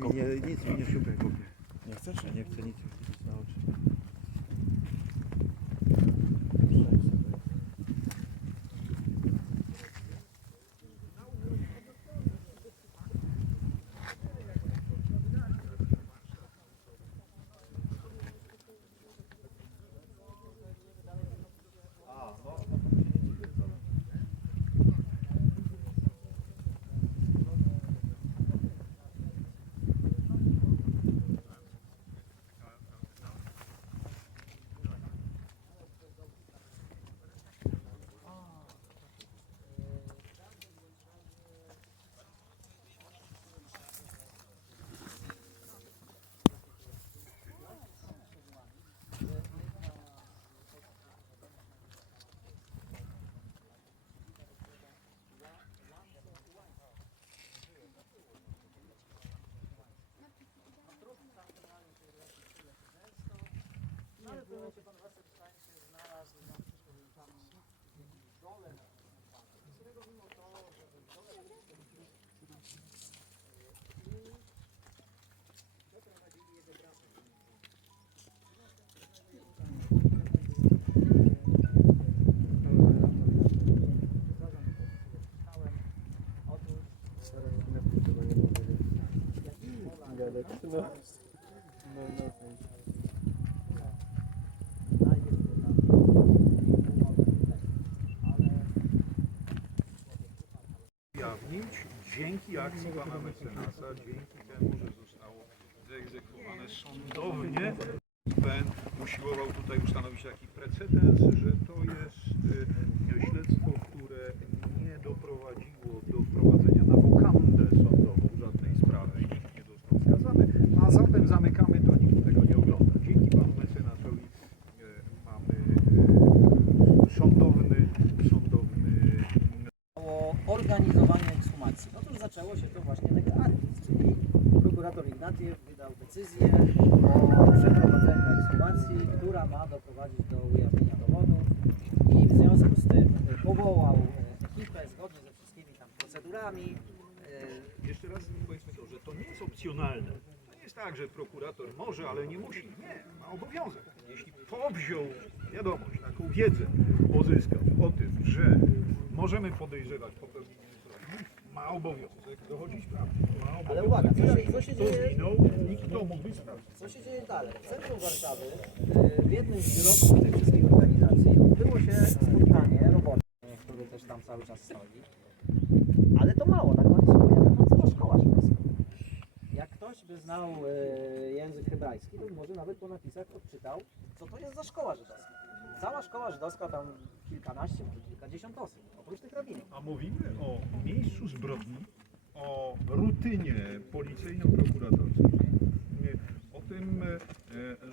mi nie, nic mi nie szukaj, chłopie. Nie chcesz? Ja nie chcę nic ujawnić dzięki akcji pana mecenasa, dzięki temu, że zostało wyegzekwowane sądownie. Ben usiłował tutaj ustanowić taki precedens, że to jest y, śledztwo, które nie doprowadziło do wprowadzenia na wokandę sądową żadnej sprawy i nikt nie został skazany, a zatem zamykamy to, nikt tego nie ogląda. Dzięki panu mecenasowi y, mamy y, sądowny, sądowny o organizowanie ekshumacji. Otóż zaczęło się to właśnie lege artis, czyli wydał decyzję o przeprowadzeniu ekshumacji, która ma doprowadzić do ujawnienia dowodów i w związku z tym e, powołał e, ekipę zgodnie ze wszystkimi tam procedurami. e, Jeszcze raz powiedzmy to, że to nie jest opcjonalne. To nie jest tak, że prokurator może, ale nie musi. Nie, ma obowiązek. Jeśli powziął wiadomość, taką wiedzę pozyskał o tym, że możemy podejrzewać popełnienie ma obowiązek dochodzić prawdy. Ma obowiązek Ale uwaga, co się- co się kto dzieje- zginął i kto mógłby sprawdzić. Co się dzieje dalej? W centrum Warszawy, e, w jednym z biurowców tych wszystkich organizacji, odbyło się spotkanie robocze, które też tam cały czas stoi. Ale to mało, na końcu pojawia tam cała szkoła żydowska. Jak ktoś by znał e, język hebrajski, to może nawet po napisach odczytał, co to jest za szkoła żydowska. Cała szkoła żydowska, tam kilkanaście, może kilkadziesiąt osób, oprócz tych rabinów. A mówimy o miejscu zbrodni, o rutynie policyjno-prokuratorskiej, o tym, e,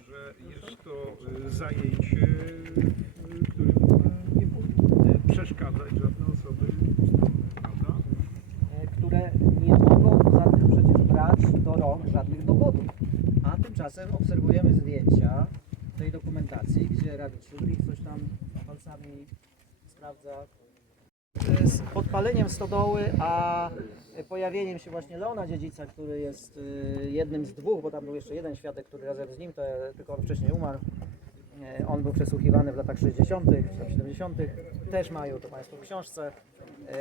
że jest to e, zajęcie, w którym e, nie powinny przeszkadzać żadne osoby prawda? e, które nie mogą poza tym przecież brać do rąk żadnych dowodów. A tymczasem obserwujemy zdjęcia tej dokumentacji, gdzie Radek Szubrik coś tam palcami sprawdza. Z podpaleniem stodoły, a pojawieniem się właśnie Leona Dziedzica, który jest y, jednym z dwóch, bo tam był jeszcze jeden świadek, który razem z nim, to tylko on wcześniej umarł. E, On był przesłuchiwany w latach 60., czy tam 70., też mają to Państwo w książce. E,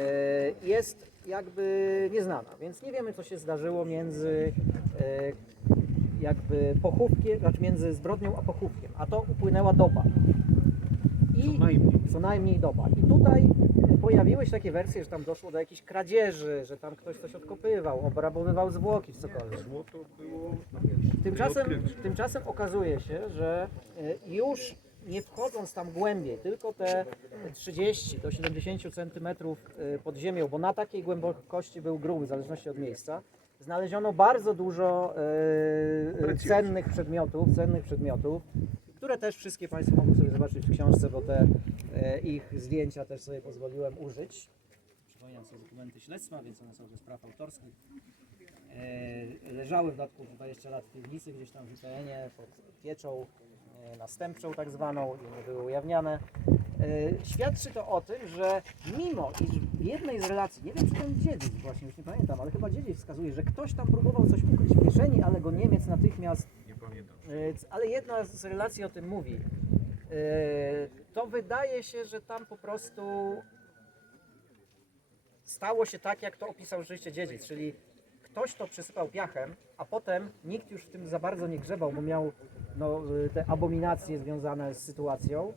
Jest jakby nieznana, więc nie wiemy, co się zdarzyło między e, jakby pochówkiem, znaczy między zbrodnią a pochówkiem, a to upłynęła doba. I Co najmniej. co najmniej doba. I tutaj e, pojawiły się takie wersje, że tam doszło do jakichś kradzieży, że tam ktoś coś odkopywał, obrabowywał zwłoki, czy cokolwiek. Złoto było Tymczasem, tymczasem okazuje się, że e, już nie wchodząc tam głębiej, tylko te 30 do 70 centymetrów e, pod ziemią, bo na takiej głębokości był grób, w zależności od miejsca, znaleziono bardzo dużo cennych przedmiotów, cennych przedmiotów, które też wszystkie Państwo mogą sobie zobaczyć w książce, bo te e, ich zdjęcia też sobie pozwoliłem użyć. Przypominam sobie dokumenty śledztwa, więc one są bez praw autorskich. E, leżały w dodatku 20 lat w piwnicy gdzieś tam w IPN-ie pod pieczą. e, następczą tak zwaną i nie były ujawniane. E, Świadczy to o tym, że mimo iż w jednej z relacji, nie wiem czy ten dziedzic właśnie, już nie pamiętam, ale chyba dziedzic wskazuje, że ktoś tam próbował coś ukryć w kieszeni, ale go Niemiec natychmiast Nie pamiętam. E, c- Ale jedna z relacji o tym mówi. E, To wydaje się, że tam po prostu stało się tak, jak to opisał rzeczywiście dziedzic, czyli ktoś to przysypał piachem, a potem nikt już w tym za bardzo nie grzebał, bo miał no, y, te abominacje związane z sytuacją.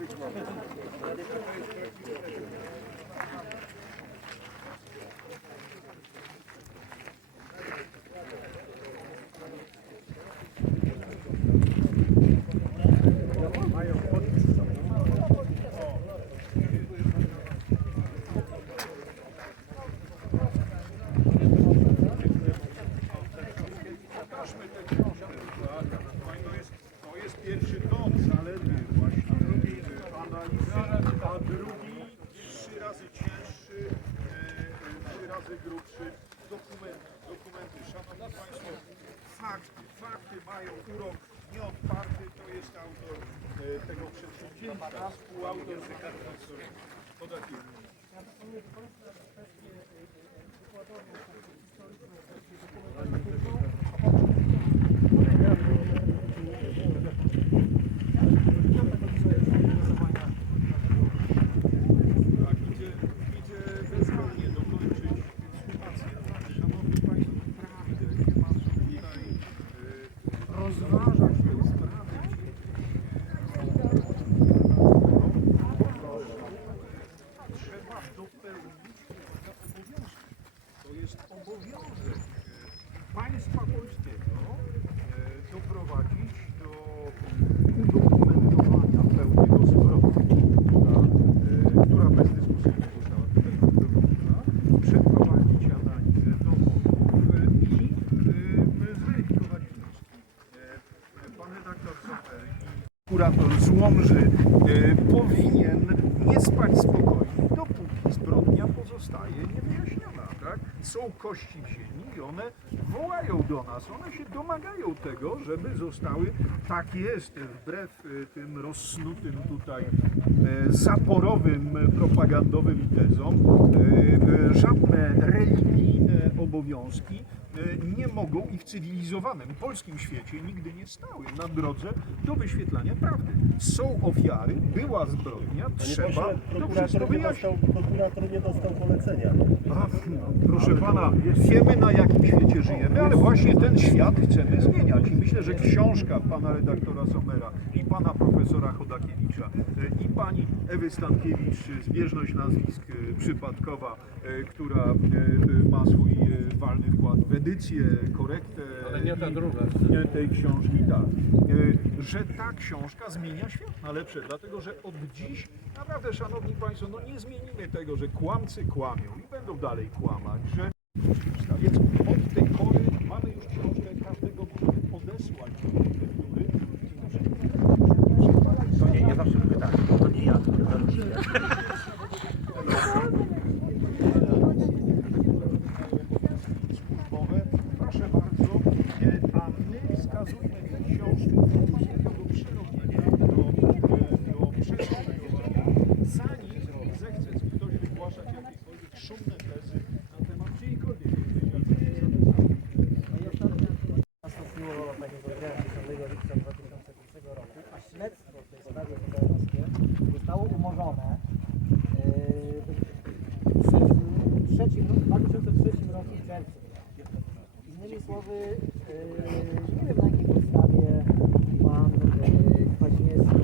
Hadi. Drugi trzy razy cięższy, e, trzy razy grubszy. Dokumenty, dokumenty. Szanowni Państwo, fakty, fakty mają urok nieodparty. To jest autor e, tego przedsięwzięcia, współautor profesor Podakiewicz. Tak, idzie, idzie bezwolnie dokończyć ekshumację. Szanowni Państwo, naprawdę nie ma co tutaj e, rozważać tej sprawy. Trzeba dopełnić tego obowiązku. To jest obowiązek e, państwa polskiego e, doprowadzić do udokumentowania pełnego zbrodni, która, e, która bezdyskusyjnie została tutaj popełniona, przeprowadzić analizę dowodów e, i e, zweryfikować wnioski. E, Pan redaktor Sofer i kurator z Łomży e, powinien nie spać spokojnie, dopóki zbrodnia pozostaje niewyjaśniona. Tak? Są kości w ziemi i one wołają do nas, one się domagają tego, żeby zostały, tak jest, wbrew e, tym rozsnutym tutaj e, zaporowym propagandowym tezom, e, żadne religijne obowiązki nie mogą i w cywilizowanym polskim świecie nigdy nie stały na drodze do wyświetlania prawdy. Są ofiary, była zbrodnia, trzeba to wszystko wyjaśnić. prokurator nie dostał polecenia. Ach, Proszę pana, wiemy na jakim świecie żyjemy, ale właśnie ten świat chcemy zmieniać. I myślę, że książka pana redaktora Somera i pana profesora Chodakiewicza e, i pani Ewy Stankiewicz, zbieżność nazwisk e, przypadkowa, która ma swój walny wkład w edycję, korektę Ale nie ta druga. nie tej książki, tak. E, Że ta książka zmienia świat na lepsze, dlatego że od dziś, naprawdę, szanowni państwo, no nie zmienimy tego, że kłamcy kłamią i będą dalej kłamać, że od tej pory mamy już książkę, każdego możemy podesłać do lektury. To nie, ja zawsze mówię tak, to nie ja. służbowe. Proszę bardzo, e, a my wskazujmy tę książkę do do przerobienia, do, e, do przestudowania, zanim zechce ktoś wygłaszać jakiekolwiek szumne tezy na temat czyjejkolwiek odpowiedzialności za te No i ostatnia nastąpiło takiego dnia 10 lipca 2001 roku, a śledztwo w tej sprawie PKM-owskie zostało umorzone. Yy, roku, 2003 roku w czerwcu. Innymi słowy, yy, nie wiem na jakiej podstawie pan yy, Kwaśniewski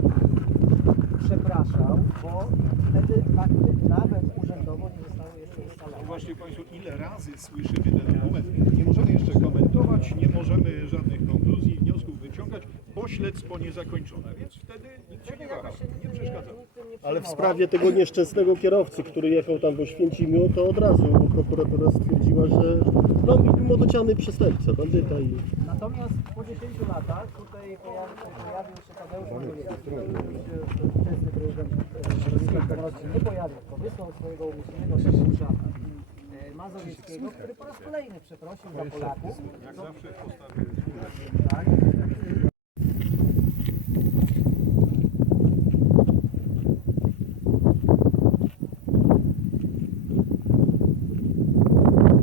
przepraszał, bo wtedy fakty nawet urzędowo nie zostały jeszcze ustalone. Właśnie Państwo, ile razy słyszymy ten argument? Nie możemy jeszcze komentować, nie możemy żadnych konkluzji, wniosków śledztwo niezakończone, więc wtedy nikt się nie waha, jakoś się nie przeszkadza. nikt tym nie Ale w sprawie tego nieszczęsnego kierowcy, który jechał tam w Oświęcimiu, to od razu prokuratura stwierdziła, że no młodociany przestępca, bandyta i... Natomiast po 10 latach tutaj pojawił, pojawił się Tadeusz Mazowiecki, który ówczesny prezydent e, Komorowski nie pojawił, tylko wysłał swojego umyślnego Szewczusza e, Mazowieckiego, który po raz kolejny przeprosił za Polaków. Jak zawsze w postawie Tak.